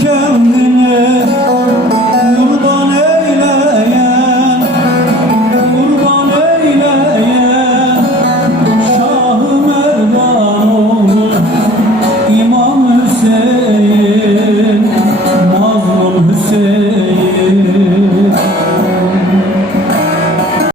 I'm.